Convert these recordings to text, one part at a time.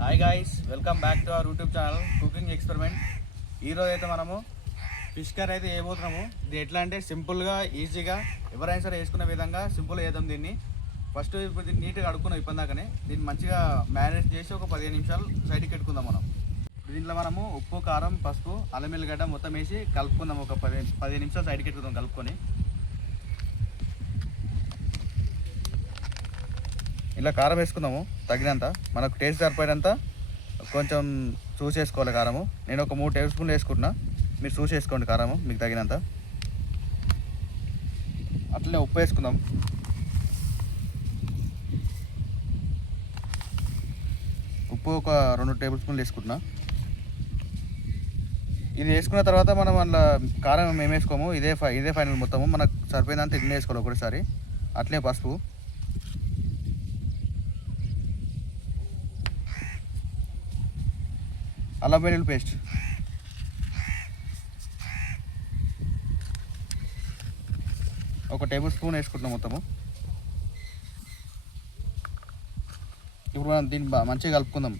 Hi guys, welcome back to our YouTube channel cooking experiment. ఈరోజు అయితే మనము fish curry అయితే వేయబోతున్నాము. ఇది ఎట్లా అంటే సింపుల్గా ఈజీగా ఎవరైనా సరే వేసుకునే విధంగా సింపుల్గా వేద్దాం దీన్ని. ఫస్ట్ ఇప్పుడు దీన్ని నీట్గా కడుక్కున్నాం ఇప్పటిదాకానే. దీన్ని మంచిగా మ్యారినేట్ చేసి ఒక 15 నిమిషాలు సైడ్కి పెట్టుకుందాం మనం. దీంట్లో మనము ఉప్పు, కారం, పసుపు, అల్లం వెల్లిగడ్డ మొత్తం వేసి కలుపుకుందాం. ఒక 15 నిమిషాలు సైడ్కి పెట్టుకుందాం కలుపుకొని. ఇలా కారం వేసుకుందాము తగినంత, మనకు టేస్ట్ సరిపోయేంత కొంచెం చూసేసుకోవాలి కారము. నేను ఒక 3 టేబుల్ స్పూన్లు వేసుకుంటున్నా, మీరు చూసేసుకోండి కారము మీకు తగినంత. అట్లనే ఉప్పు వేసుకుందాం. ఉప్పు ఒక 2 టేబుల్ స్పూన్లు వేసుకుంటున్నా. ఇది వేసుకున్న తర్వాత మనం అందులో కారం మేము వేసుకోము, ఇదే ఫైనల్ మొత్తము. మనకు సరిపోయినంత ఇన్ని వేసుకోవాలి ఒకటిసారి. అట్లనే పసుపు, అల్లం వెల్లుల్లి పేస్ట్, ఒక టేబుల్ స్పూన్ వేసుకుంటున్నాం మొత్తము. ఇప్పుడు మనం దీన్ని మంచిగా కలుపుకుందాం.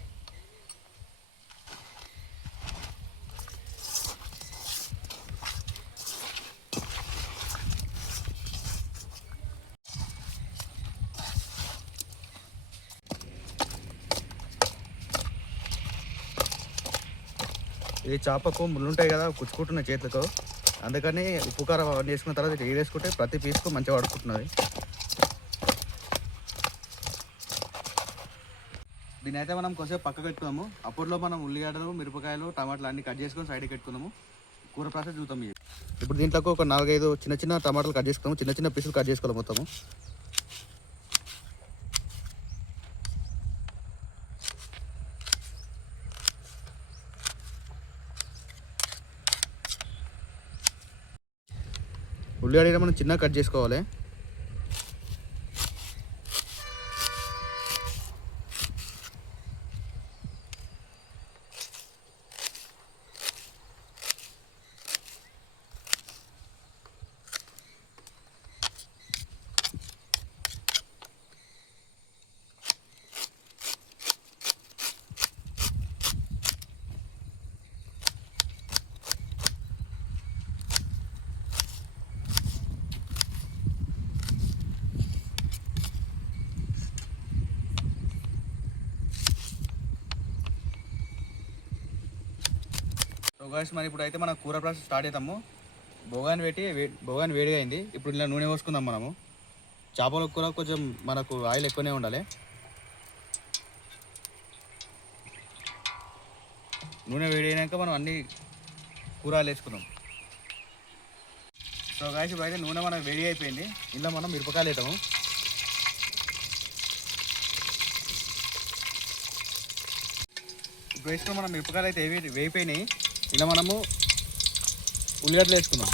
ఇది చేపకు ముళ్ళు ఉంటాయి కదా, కుచ్చుకుంటున్న చేతులతో. అందుకని ఉప్పు కారం అవన్నీ వేసుకున్న తర్వాత ఇది వేసుకుంటే ప్రతి పీస్కు మంచిగా పడుకుంటున్నది. దీని అయితే మనం కొంచెం పక్కకు పెట్టుకున్నాము. అప్పట్లో మనం ఉల్లిగడ్డలు, మిరపకాయలు, టమాటాలు అన్నీ కట్ చేసుకొని సైడ్కి పెట్టుకున్నాము. కూర ప్రాసెస్ చూద్దాం. ఇప్పుడు దీంట్లోకి ఒక 4-5 చిన్న చిన్న టమాటాలు కట్ చేసుకున్నాము. చిన్న చిన్న పీసులు కట్ చేసుకోవాలి మొత్తము. ఉల్లిగడ్డ మనం చిన్నగా కట్ చేసుకోవాలి. గాయ్స్, మరి ఇప్పుడు అయితే మన కూర ప్రాసెస్ స్టార్ట్ అవుతాము. బొగాని వేడిగా అయింది. ఇప్పుడు ఇలా నూనె పోసుకుందాం మనము. చేపల కూర కొంచెం మనకు ఆయిల్ ఎక్కువనే ఉండాలి. నూనె వేడి అయినాక మనం అన్ని కూరలు వేసుకుందాం. సో గాయ్స్, ఇప్పుడు అయితే నూనె మనకు వేడి అయిపోయింది. ఇందులో మనం మిరపకాయలు వేద్దాము. ఇప్పుడు వేసుకున్న మనం మిరపకాయలు అయితే వేయిపోయినాయి. ఇలా మనము ఉల్లిగడ్డలు వేసుకుందాం.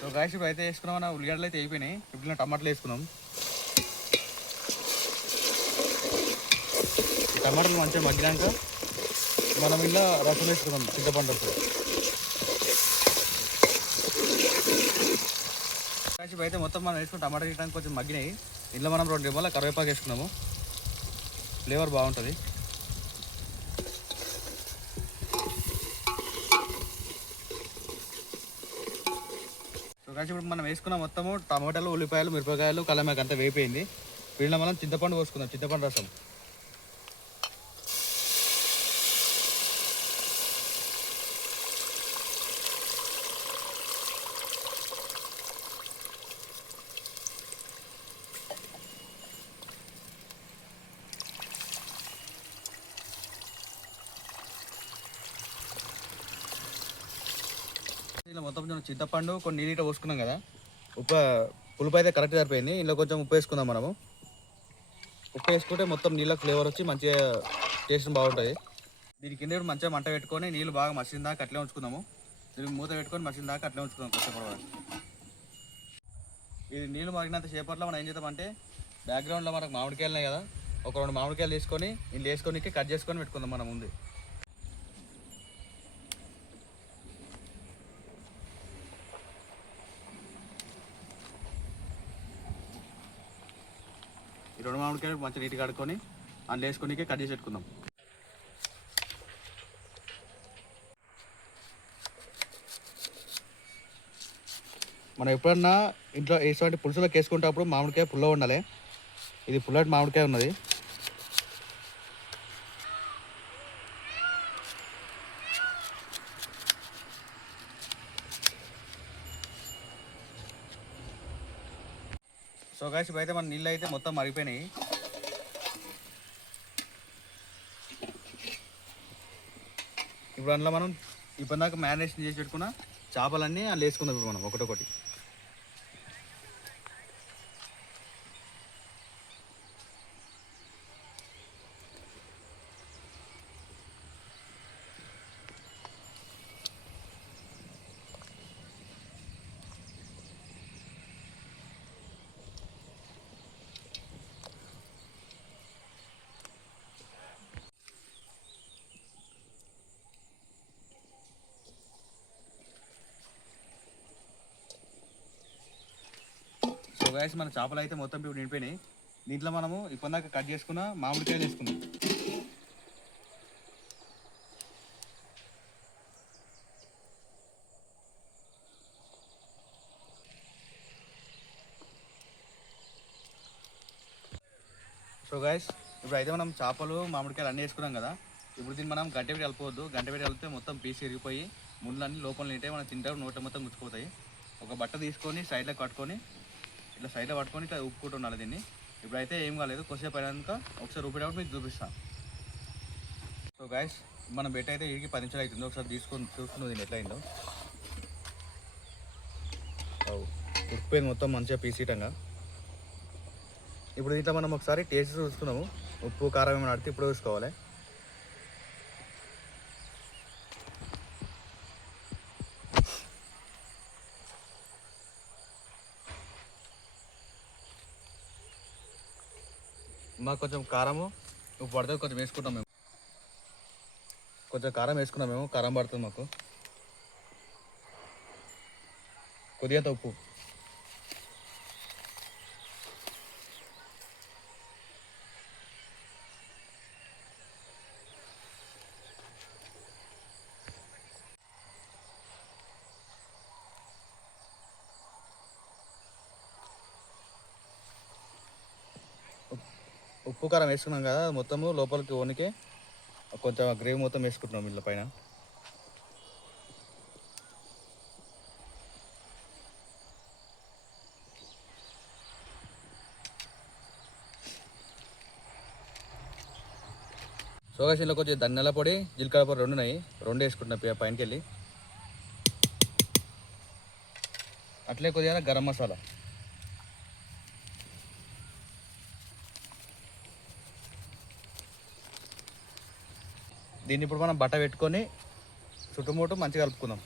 సో గాయ్స్, ఇప్పుడు అయితే వేసుకున్నాం మన ఉల్లిగడ్డలు అయితే అయిపోయినాయి. ఇప్పుడు టమాటాలు వేసుకుందాం. ఈ టమాటాలు మంచిగా మగ్గినాక మనం ఇలా రసం వేసుకుందాం, చింతపండు రసం. అయితే మొత్తం మనం వేసుకుని టమాటా వేయడానికి కొంచెం మగ్గినాయి. ఇందులో మనం 2 రెమ్మల కరివేపాకు వేసుకున్నాము. ఫ్లేవర్ బాగుంటుంది. సో కాసి ఇప్పుడు మనం వేసుకున్న మొత్తము టమాటాలు, ఉల్లిపాయలు, మిరపకాయలు, కలమాకు అంతా వేయిపోయింది. వీళ్ళలో మనం చింతపండు పోసుకుందాం, చింతపండు రసం. ఇలా మొత్తం చింతపండు కొన్ని నీళ్ళు పోసుకున్నాం కదా, పులుపు అయితే కరెక్ట్ సరిపోయింది. ఇందులో కొంచెం ఉప్పు వేసుకుందాం మనము. ఉప్పు వేసుకుంటే మొత్తం నీళ్ళకి ఫ్లేవర్ వచ్చి మంచిగా టేస్ట్ బాగుంటుంది. దీని కింద మంచిగా మంట పెట్టుకొని నీళ్ళు బాగా మసిన దాకా అట్లే ఉంచుకుందాము. దీనికి మూత పెట్టుకొని మసిన దాకా అట్లే ఉంచుకుందాం కొంచెం. ఇది నీళ్ళు మరిగినంత సేపట్లో మనం ఏం చేద్దామంటే బ్యాక్గ్రౌండ్లో మనకు మామిడికాయలు ఉన్నాయి కదా, ఒక 2 మామిడికాయలు తీసుకొని ఇందులో వేసుకొని కట్ చేసుకొని పెట్టుకుందాం మనం ముందు. ఈ 2 మామిడికాయలు మంచిగా నీట్గా కడుక్కొని అందులో వేసుకొని కట్ చేసి పెట్టుకుందాం. మనం ఎప్పుడన్నా ఇంట్లో ఇటువంటి పులుసులోకి వేసుకుంటప్పుడు మామిడికాయ పుల్ల ఉండాలి. ఇది పుల్లటి మామిడికాయ ఉన్నది. సో గాయ్స్ ఇప్పుడైతే మన నీళ్ళు అయితే మొత్తం మరిగిపోయినాయి. ఇప్పుడు అందులో మనం ఇప్పుడు దాకా మ్యారినేషన్ చేసి పెట్టుకున్న చేపలన్నీ అందులో వేసుకుందాం. ఇప్పుడు మనం ఒకటొకటి. సో గాయ్స్ మన చేపలు అయితే మొత్తం ఇప్పుడు నిండిపోయినాయి. దీంట్లో మనము ఇప్పటిదాకా కట్ చేసుకున్న మామిడికాయలు వేసుకుందాం. సో గాయ్స్ ఇప్పుడు అయితే మనం చేపలు మామిడికాయలు అన్నీ వేసుకున్నాం కదా. ఇప్పుడు దీన్ని మనం గంట పెట్టి కలుపుకోవద్దు. గంట పెట్టి కలిపితే మొత్తం పీస్ ఇరిగిపోయి ముళ్ళన్నీ లోపల నింటే మనం తింటారు నోట్లో మొత్తం గుచ్చిపోతాయి. ఒక బట్ట తీసుకొని సైడ్లో కట్టుకొని ఇట్లా సైడ్లో పట్టుకొని ఇట్లా ఉప్పుకుంటూ ఉండాలి దీన్ని. ఇప్పుడైతే ఏం కాలేదు. కొద్దిసేపు అయినాక ఒకసారి ఊపేటప్పుడు మీకు చూపిస్తాను. సో గాయ్స్ మనం బెట్ అయితే ఇడికి 10 నిమిషాలు అవుతుంది. ఒకసారి తీసుకొని చూసుకున్నది దీన్ని ఎట్లా అయిందో. ఉప్పిపోయింది మొత్తం మంచిగా పీసీటంగా. ఇప్పుడు దీంట్లో మనం ఒకసారి టేస్ట్ చూస్తున్నాము. ఉప్పు కారం ఏమైనా ఆడితే ఇప్పుడు చూసుకోవాలి. మాకు కొంచెం కారము ఉప్పు పడుతుంది. కొంచెం వేసుకుంటాం మేము. కొంచెం కారం వేసుకున్నాం మేము. కారం పడుతుంది మాకు. కొద్దిగా ఉప్పు. ఉప్పు కారం వేసుకున్నాం కదా మొత్తము లోపలికి వనికి కొంచెం గ్రేవీ మొత్తం వేసుకుంటున్నాం ఇళ్ళ పైన. సోగాషన్లో కొంచెం ధనియాల పొడి జీలకర్ర పొడి 2 ఉన్నాయి. 2 వేసుకుంటున్నా పైనకి వెళ్ళి. అట్లే కొద్దిగా గరం మసాలా. దీన్ని ఇప్పుడు మనం బట్ట పెట్టుకొని చుట్టుముట్టు మంచిగా కలుపుకుందాం.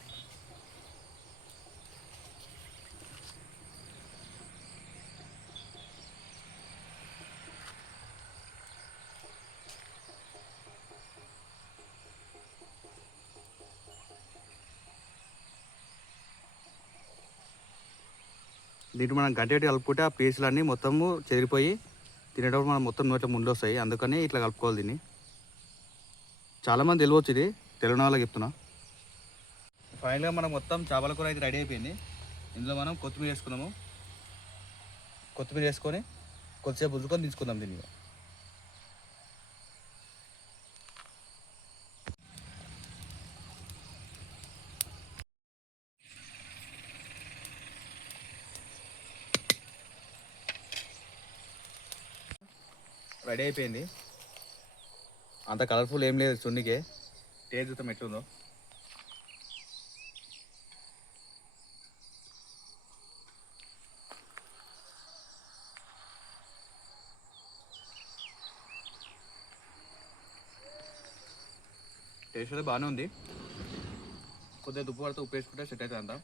దీంట్లో మనం గంట పెట్టి కలుపుకుంటే ఆ పీసులన్నీ మొత్తము చెదిరిపోయి తినేటప్పుడు మనం మొత్తం నోట్లో ముందు వస్తాయి. అందుకని ఇట్లా కలుపుకోవాలి దీన్ని. చాలామంది తెలియవచ్చు, ఇది తెలియని వాళ్ళకి చెప్తున్నా. ఫైనల్గా మనం మొత్తం చేపల కూర అయితే రెడీ అయిపోయింది. ఇందులో మనం కొత్తిమీర వేసుకున్నాము. కొత్తిమీర వేసుకొని కొద్దిసేపు ఉద్దుకొని తీసుకుందాం దీన్ని. రెడీ అయిపోయింది. అంత కలర్ఫుల్ ఏం లేదు చున్నీకే. టేస్ట్ చూద్దాం ఎట్లుందో. టేస్ట్ అయితే బాగానే ఉంది. కొద్దిగా ఉప్పు పడితే ఉప్పు వేసుకుంటే సెట్ అవుతుంది. అంతా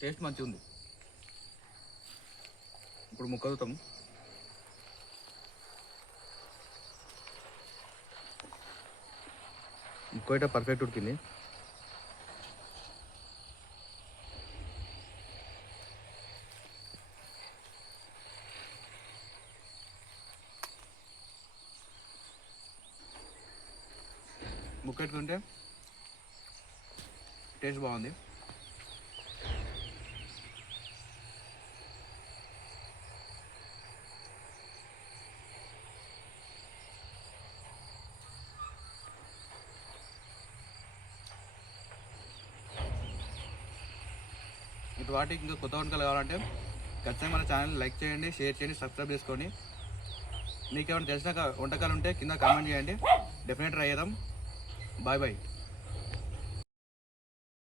టేస్ట్ మంచిగా ఉంది. ఇప్పుడు ముక్క చూద్దాం. ముక్క అయితే పర్ఫెక్ట్ ఉడికింది. ముక్కెట్టుకుంటే టేస్ట్ బాగుంది. ఇటు వాటికి ఇంకా కొత్త వంటకాలు కావాలంటే ఖచ్చితంగా మన ఛానల్ లైక్ చేయండి, షేర్ చేయండి, సబ్స్క్రైబ్ చేసుకోండి. మీకు ఏమైనా తెలిసిన వంటకాలు ఉంటే కింద కామెంట్ చేయండి, డెఫినెట్ ట్రై చేద్దాం. Bye bye.